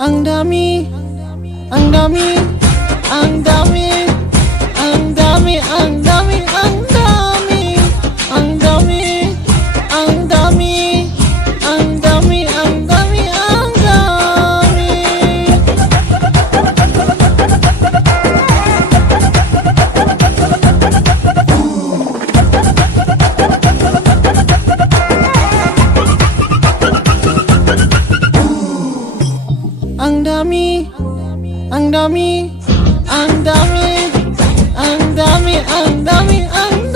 Ang dami, ang dami, ang dami, ang dami, ang dami, ang dami, ang dami, ang dami, ang dami, ang dami, ang dami. Ang dami, ang dami, ang dami, ang dami, ang dami, ang